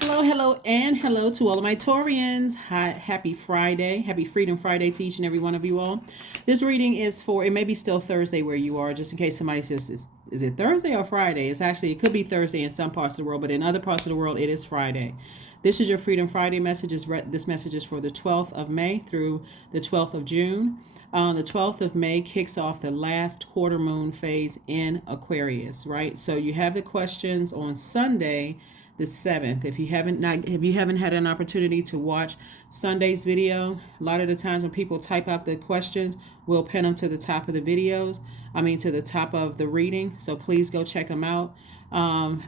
Hello, hello, and hello to all of my Taurians. Hi, happy Friday. Happy Freedom Friday to each and every one of you all. This reading is for, it may be still Thursday where you are, just in case somebody says, is it Thursday or Friday? It could be Thursday in some parts of the world, but in other parts of the world, it is Friday. This is your Freedom Friday message. This message is for the 12th of May through the 12th of June. The 12th of May kicks off the last quarter moon phase in Aquarius, right? So you have the questions on Sunday, the 7th. If you haven't had an opportunity to watch Sunday's video, a lot of the times when people type out the questions, we'll pin them to the top of the videos. To the top of the reading. So please go check them out,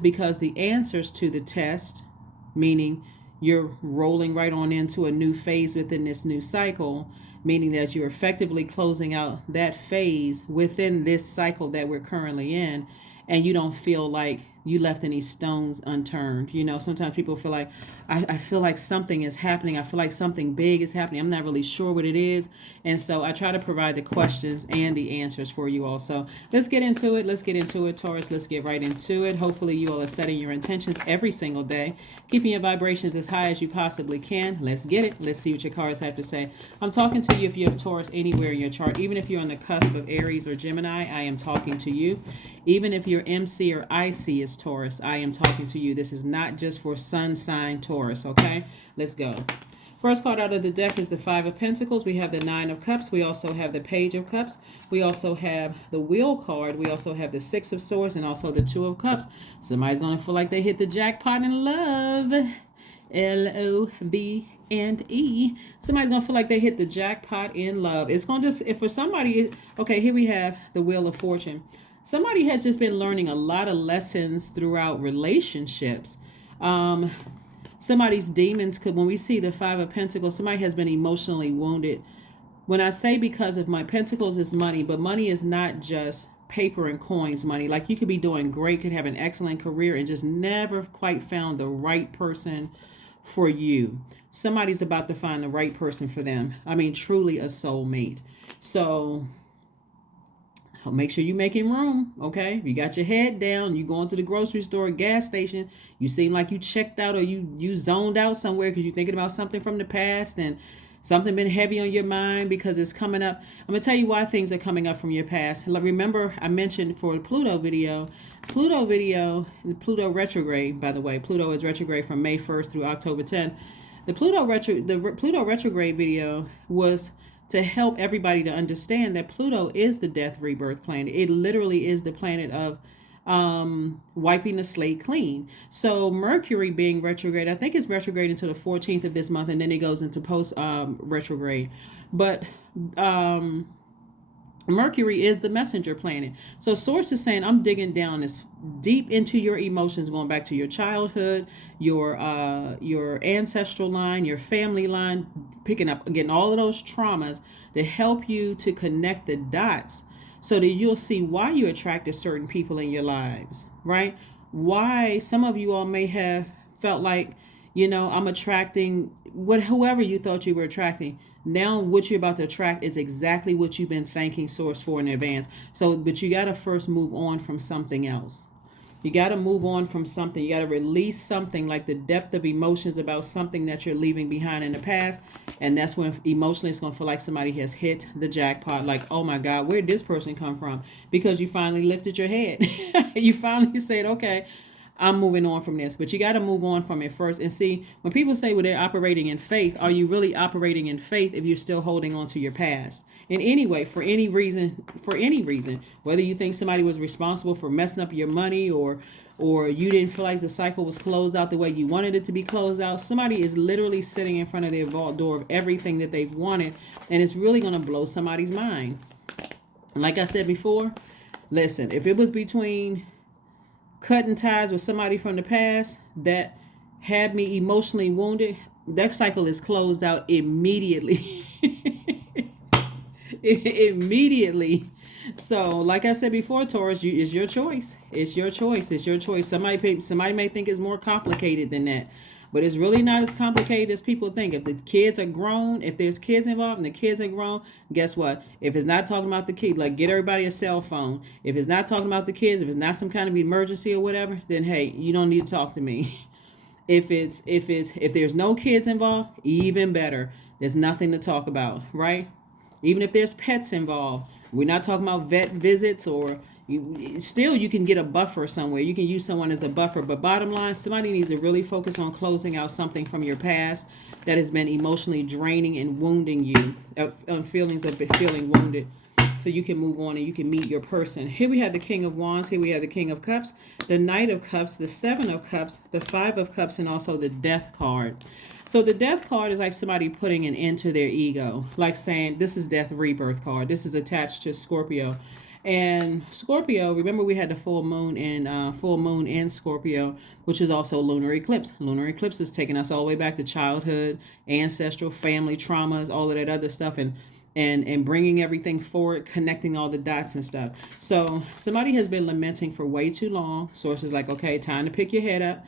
because the answers to the test, meaning you're rolling right on into a new phase within this new cycle, meaning that you're effectively closing out that phase within this cycle that we're currently in, and you don't feel like you left any stones unturned. Sometimes people feel like, I feel like something is happening. I feel like something big is happening. I'm not really sure what it is. And so I try to provide the questions and the answers for you all. So let's get into it, Taurus. Let's get right into it. Hopefully you all are setting your intentions every single day, keeping your vibrations as high as you possibly can. Let's get it. Let's see what your cards have to say. I'm talking to you if you have Taurus anywhere in your chart. Even if you're on the cusp of Aries or Gemini, I am talking to you. Even if your MC or IC is Taurus, I am talking to you. This is not just for sun sign Taurus, okay? Let's go. First card out of the deck is the Five of Pentacles. We have the Nine of Cups. We also have the Page of Cups. We also have the Wheel card. We also have the Six of Swords and also the Two of Cups. Somebody's going to feel like they hit the jackpot in love. LOVE. And E. Somebody's going to feel like they hit the jackpot in love. It's going to just, if for somebody, okay, here we have the Wheel of Fortune. Somebody has just been learning a lot of lessons throughout relationships. Somebody's demons could, when we see the Five of Pentacles, somebody has been emotionally wounded. When I say because of my Pentacles is money, but money is not just paper and coins money. Like you could be doing great, could have an excellent career and just never quite found the right person for you. Somebody's about to find the right person for them. Truly a soulmate. So make sure you're making room, okay? You got your head down, you going to the grocery store, gas station, you seem like you checked out or you zoned out somewhere because you're thinking about something from the past and something been heavy on your mind because it's coming up. I'm going to tell you why things are coming up from your past. Remember, I mentioned for the Pluto retrograde, by the way. Pluto is retrograde from May 1st through October 10th. The Pluto retrograde video was to help everybody to understand that Pluto is the death rebirth planet. It literally is the planet of wiping the slate clean. So Mercury being retrograde, I think it's retrograde until the 14th of this month, and then it goes into post retrograde. But Mercury is the messenger planet. So Source is saying, I'm digging down as deep into your emotions, going back to your childhood, your ancestral line, your family line, picking up, again, all of those traumas to help you to connect the dots so that you'll see why you attracted certain people in your lives, right? Why some of you all may have felt like, I'm attracting whoever you thought you were attracting. Now what you're about to attract is exactly what you've been thanking Source for in advance. But you got to first move on from something else. You got to move on from something. You got to release something, like the depth of emotions about something that you're leaving behind in the past. And that's when emotionally it's going to feel like somebody has hit the jackpot. Like, oh my God, where did this person come from? Because you finally lifted your head. You finally said, okay, I'm moving on from this. But you got to move on from it first. And see, when people say, well, they're operating in faith, are you really operating in faith if you're still holding on to your past? In any way, for any reason, whether you think somebody was responsible for messing up your money or you didn't feel like the cycle was closed out the way you wanted it to be closed out, somebody is literally sitting in front of their vault door of everything that they've wanted, and it's really going to blow somebody's mind. Like I said before, listen, if it was between cutting ties with somebody from the past that had me emotionally wounded, that cycle is closed out immediately. Immediately. So, like I said before, Taurus, it's your choice. It's your choice. It's your choice. Somebody may think it's more complicated than that, but it's really not as complicated as people think. If the kids are grown, if there's kids involved and the kids are grown, guess what? If it's not talking about the kid, like get everybody a cell phone. If it's not talking about the kids, if it's not some kind of emergency or whatever, then hey, you don't need to talk to me. If there's no kids involved, even better. There's nothing to talk about, right? Even if there's pets involved, we're not talking about vet visits or still you can get a buffer somewhere. You can use someone as a buffer. But bottom line, somebody needs to really focus on closing out something from your past that has been emotionally draining and wounding you, feelings of feeling wounded. So you can move on and you can meet your person. Here we have the King of Wands. Here we have the King of Cups, the Knight of Cups, the Seven of Cups, the Five of Cups, and also the Death card. So the Death card is like somebody putting an end to their ego, like saying this is Death Rebirth card. This is attached to Scorpio. And Scorpio, remember we had the full moon in Scorpio, which is also lunar eclipse. Lunar eclipse is taking us all the way back to childhood, ancestral, family traumas, all of that other stuff, and bringing everything forward, connecting all the dots and stuff. So somebody has been lamenting for way too long. Sources like, okay, time to pick your head up.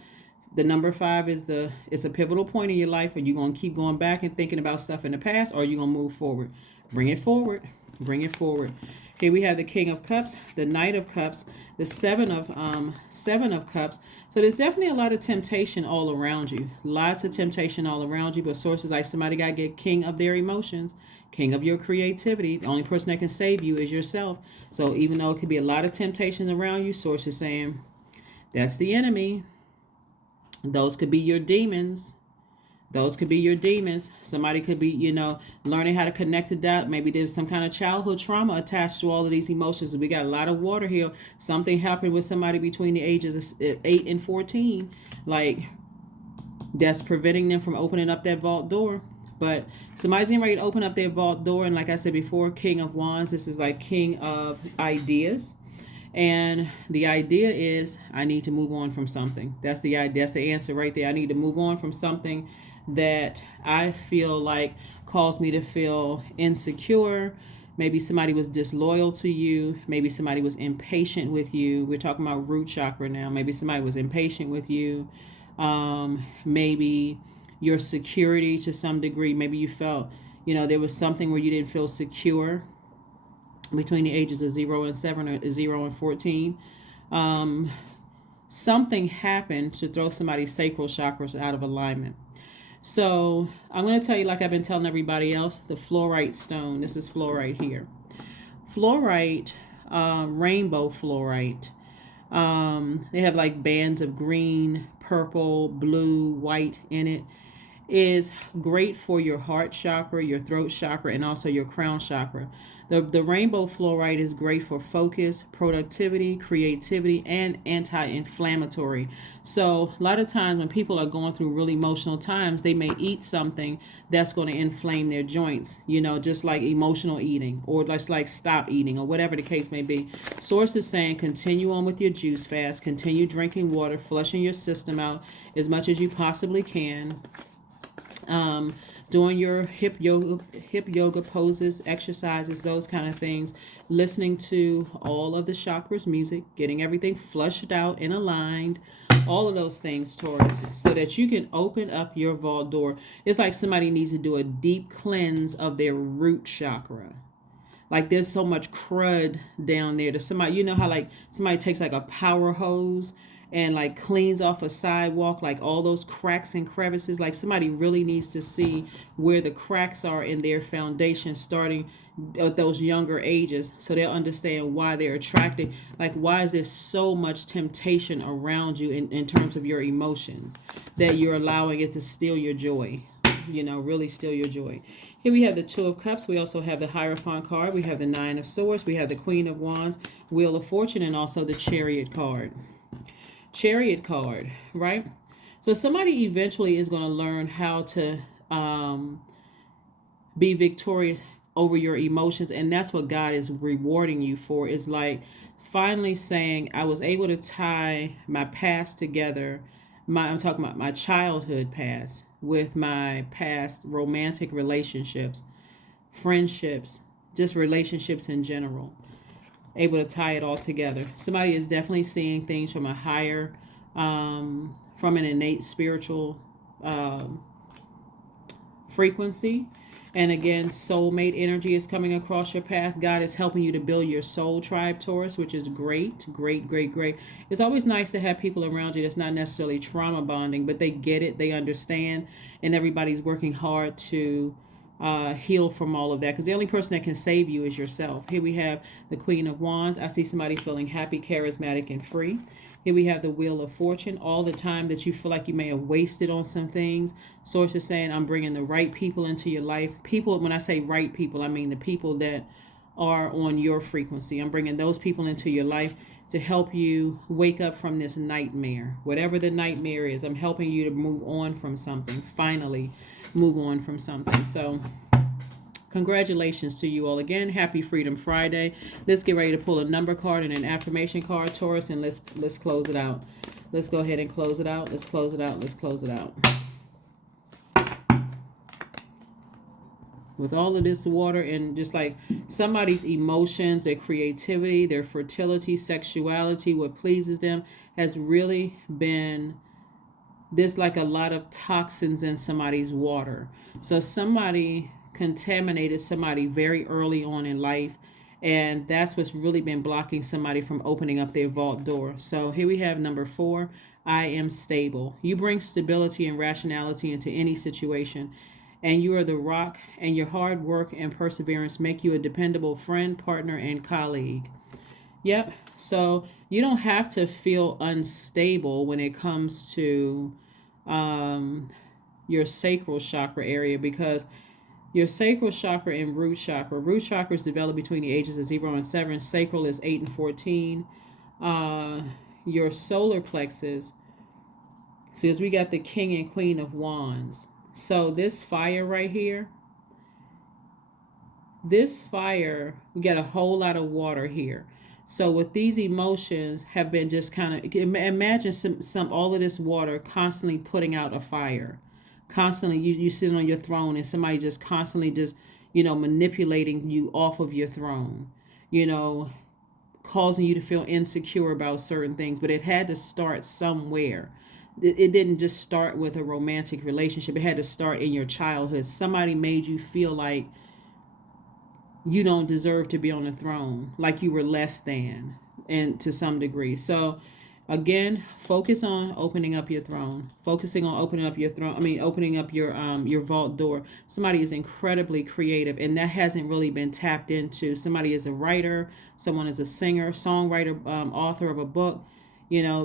The number 5 is it's a pivotal point in your life. Are you going to keep going back and thinking about stuff in the past, or are you going to move forward? Bring it forward. Bring it forward. Here we have the King of Cups, the Knight of Cups, the Seven of Cups. So there's definitely a lot of temptation all around you. Lots of temptation all around you. But sources like somebody got to get king of their emotions, king of your creativity. The only person that can save you is yourself. So even though it could be a lot of temptations around you, sources saying that's the enemy. Those could be your demons. Those could be your demons. Somebody could be, learning how to connect to that. Maybe there's some kind of childhood trauma attached to all of these emotions. We got a lot of water here. Something happened with somebody between the ages of 8 and 14. Like, that's preventing them from opening up that vault door. But somebody's getting ready to open up their vault door. And like I said before, King of Wands, this is like king of ideas. And the idea is I need to move on from something. That's the idea. That's the answer right there. I need to move on from something that I feel like caused me to feel insecure. Maybe somebody was disloyal to you. Maybe somebody was impatient with you. We're talking about root chakra now. Maybe somebody was impatient with you. Maybe your security to some degree. Maybe you felt, there was something where you didn't feel secure between the ages of 0 and 7 or 0 and 14. Something happened to throw somebody's sacral chakras out of alignment. So I'm going to tell you, like I've been telling everybody else, the fluorite stone. This is fluorite here. Fluorite, rainbow fluorite. They have like bands of green, purple, blue, white in it. Is great for your heart chakra, your throat chakra, and also your crown chakra. The rainbow fluorite is great for focus, productivity, creativity, and anti-inflammatory. So a lot of times when people are going through really emotional times, they may eat something that's going to inflame their joints, just like emotional eating or just like stop eating or whatever the case may be. Source is saying continue on with your juice fast, continue drinking water, flushing your system out as much as you possibly can. Doing your hip yoga poses, exercises, those kind of things, listening to all of the chakras music, getting everything flushed out and aligned, all of those things, Taurus, so that you can open up your vault door. It's like somebody needs to do a deep cleanse of their root chakra. Like there's so much crud down there to somebody, how like somebody takes like a power hose and like cleans off a sidewalk, like all those cracks and crevices. Like somebody really needs to see where the cracks are in their foundation starting at those younger ages, so they'll understand why they're attracted. Like, why is there so much temptation around you in terms of your emotions that you're allowing it to steal your joy, really steal your joy. Here we have the Two of Cups. We also have the Hierophant card. We have the Nine of Swords. We have the Queen of Wands, Wheel of Fortune, and also the Chariot card. Chariot card, right? So somebody eventually is going to learn how to be victorious over your emotions, and that's what God is rewarding you for. Is like finally saying, I was able to tie my past together. I'm talking about my childhood past with my past romantic relationships, friendships, just relationships in general. Able to tie it all together. Somebody is definitely seeing things from a higher, from an innate spiritual frequency. And again, soulmate energy is coming across your path. God is helping you to build your soul tribe, Taurus, which is great, great, great, great. It's always nice to have people around you that's not necessarily trauma bonding, but they get it, they understand, and everybody's working hard to heal from all of that. Because the only person that can save you is yourself. Here we have the Queen of Wands. I see somebody feeling happy, charismatic, and free. Here we have the Wheel of Fortune. All the time that you feel like you may have wasted on some things, Source is saying, I'm bringing the right people into your life. People, when I say right people, I mean the people that are on your frequency. I'm bringing those people into your life to help you wake up from this nightmare. Whatever the nightmare is, I'm helping you to move on from something. Finally, move on from something. So congratulations to you all again. Happy Freedom Friday. Let's get ready to pull a number card and an affirmation card, Taurus, and let's close it out. Let's go ahead and close it out. Let's close it out. Let's close it out. With all of this water and just like somebody's emotions, their creativity, their fertility, sexuality, what pleases them has really been there's like a lot of toxins in somebody's water. So somebody contaminated somebody very early on in life, and that's what's really been blocking somebody from opening up their vault door. So here we have number 4. I am stable. You bring stability and rationality into any situation, and you are the rock, and your hard work and perseverance make you a dependable friend, partner, and colleague. Yep. So you don't have to feel unstable when it comes to your sacral chakra area, because your sacral chakra and root chakra is developed between the ages of 0 and 7. Sacral is 8 and 14. Your solar plexus, see, as we got the King and Queen of Wands. So this fire right here, we got a whole lot of water here. So with these emotions have been just kind of, imagine some all of this water constantly putting out a fire. Constantly, you sit on your throne and somebody just constantly just, manipulating you off of your throne, causing you to feel insecure about certain things. But it had to start somewhere. It didn't just start with a romantic relationship. It had to start in your childhood. Somebody made you feel like you don't deserve to be on the throne, like you were less than, and to some degree. So again, focus on opening up your throne. Focusing on opening up your throne. Opening up your vault door. Somebody is incredibly creative, and that hasn't really been tapped into. Somebody is a writer. Someone is a singer, songwriter, author of a book.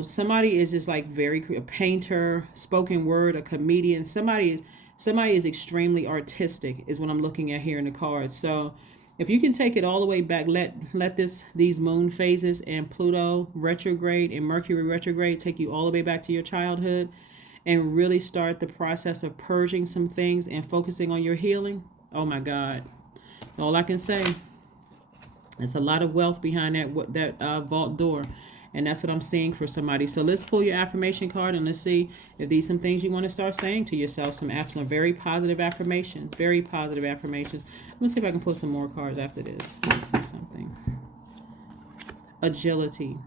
Somebody is just like a painter, spoken word, a comedian. Somebody is extremely artistic, is what I'm looking at here in the cards. So if you can take it all the way back, let these moon phases and Pluto retrograde and Mercury retrograde take you all the way back to your childhood and really start the process of purging some things and focusing on your healing. Oh my God. That's all I can say. There's a lot of wealth behind that vault door. And that's what I'm seeing for somebody. So let's pull your affirmation card and let's see if these some things you want to start saying to yourself. Some very positive affirmations. Very positive affirmations. Let's see if I can pull some more cards after this. Let's see something. Agility.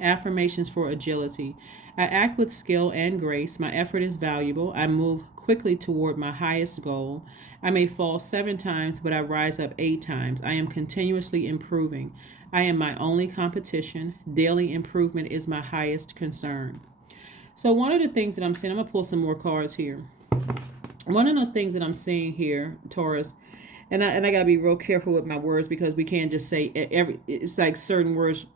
Affirmations for agility. I act with skill and grace. My effort is valuable. I move quickly toward my highest goal. I may fall 7 times, but I rise up 8 times. I am continuously improving. I am my only competition. Daily improvement is my highest concern. So one of the things that I'm seeing, I'm going to pull some more cards here. One of those things that I'm seeing here, Taurus, and I got to be real careful with my words because we can't just say it's like certain words,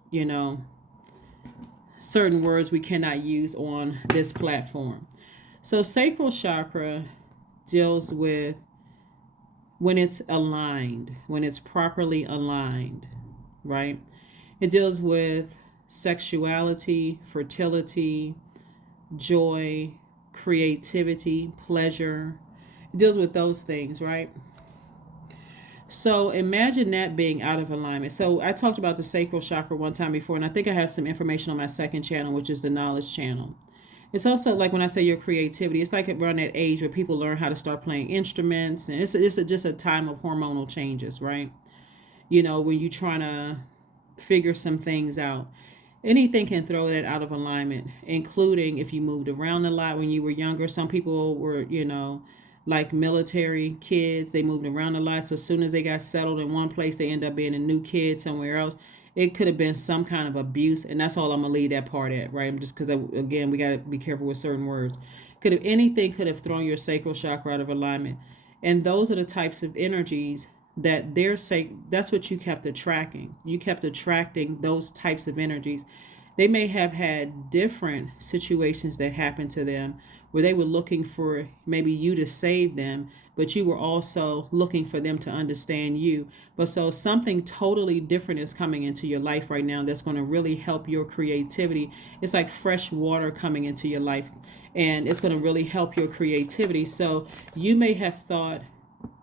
certain words we cannot use on this platform. So sacral chakra deals with when it's aligned, when it's properly aligned. Right? It deals with sexuality, fertility, joy, creativity, pleasure. It deals with those things, right? So imagine that being out of alignment. So I talked about the sacral chakra one time before, and I think I have some information on my second channel, which is the knowledge channel. It's also like when I say your creativity, it's like around that age where people learn how to start playing instruments, and it's just a time of hormonal changes, right? When you're trying to figure some things out. Anything can throw that out of alignment, including if you moved around a lot when you were younger. Some people were, like military kids. They moved around a lot. So as soon as they got settled in one place, they end up being a new kid somewhere else. It could have been some kind of abuse, and that's all I'm gonna leave that part at, right? Just because again, we gotta be careful with certain words. Could have anything could have thrown your sacral chakra out of alignment, and those are the types of energies that that's what you kept attracting. You kept attracting those types of energies. They may have had different situations that happened to them where they were looking for maybe you to save them, but you were also looking for them to understand you. But so something totally different is coming into your life right now that's going to really help your creativity. It's like fresh water coming into your life, and it's going to really help your creativity. So you may have thought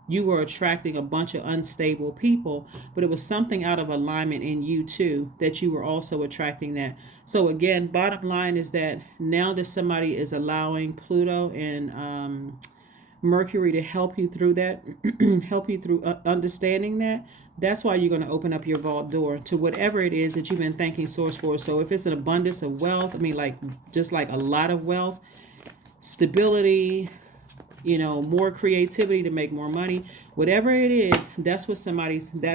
you were attracting a bunch of unstable people, but it was something out of alignment in you too that you were also attracting that. So again, bottom line is that now that somebody is allowing Pluto and Mercury to help you through that, help you through understanding that, that's why you're going to open up your vault door to whatever it is that you've been thanking source for. So if it's an abundance of wealth, I mean, like just like a lot of wealth, stability, more creativity to make more money, whatever it is, that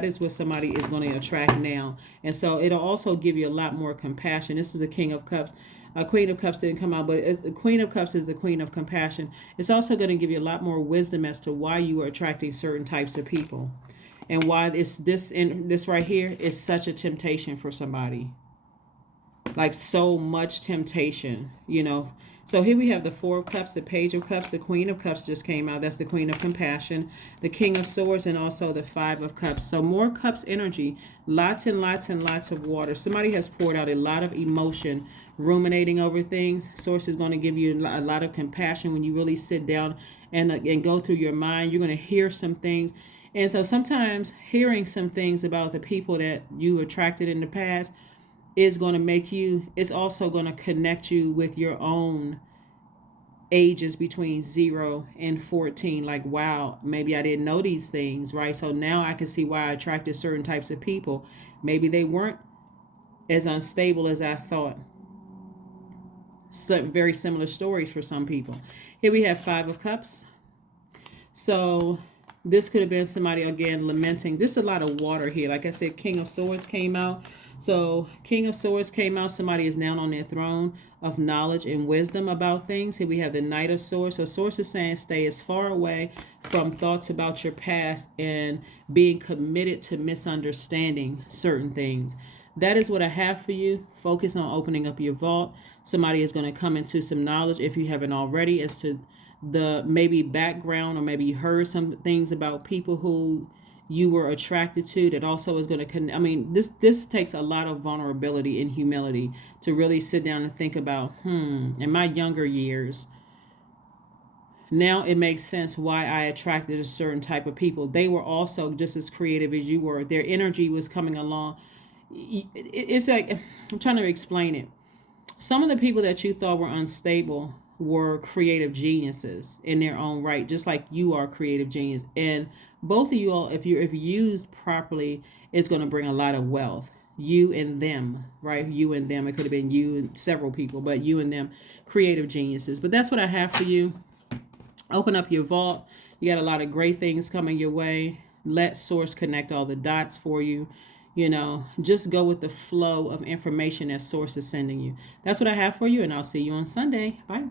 is what somebody is going to attract now. And so it'll also give you a lot more compassion. This is a King of Cups. Queen of Cups didn't come out, but the Queen of Cups is the Queen of Compassion. It's also going to give you a lot more wisdom as to why you are attracting certain types of people, and why this right here is such a temptation for somebody. Like so much temptation. So here we have the Four of Cups, the Page of Cups, the Queen of Cups just came out. That's the Queen of Compassion, the King of Swords, and also the Five of Cups. So more Cups energy, lots and lots and lots of water. Somebody has poured out a lot of emotion, ruminating over things. Source is going to give you a lot of compassion when you really sit down and go through your mind. You're going to hear some things. And so sometimes hearing some things about the people that you attracted in the past is going to it's also going to connect you with your own ages between 0 and 14. Like, wow, maybe I didn't know these things, right? So now I can see why I attracted certain types of people. Maybe they weren't as unstable as I thought. Some very similar stories for some people. Here we have Five of Cups. So this could have been somebody, again, lamenting. There's a lot of water here. Like I said, King of Swords came out. So King of Swords came out. Somebody is now on their throne of knowledge and wisdom about things. Here we have the Knight of Swords. So Source is saying stay as far away from thoughts about your past and being committed to misunderstanding certain things. That is what I have for you. Focus on opening up your vault. Somebody is going to come into some knowledge, if you haven't already, as to the maybe background, or maybe you heard some things about people who you were attracted to that also is going to this takes a lot of vulnerability and humility to really sit down and think about in my younger years, now it makes sense why I attracted a certain type of people. They were also just as creative as you were. Their energy was coming along. It's like, I'm trying to explain it. Some of the people that you thought were unstable were creative geniuses in their own right, just like you are a creative genius. And both of you all, if used properly, it's going to bring a lot of wealth. You and them, right? You and them. It could have been you and several people, but you and them, creative geniuses. But that's what I have for you. Open up your vault. You got a lot of great things coming your way. Let Source connect all the dots for you. Just go with the flow of information that Source is sending you. That's what I have for you, and I'll see you on Sunday. Bye.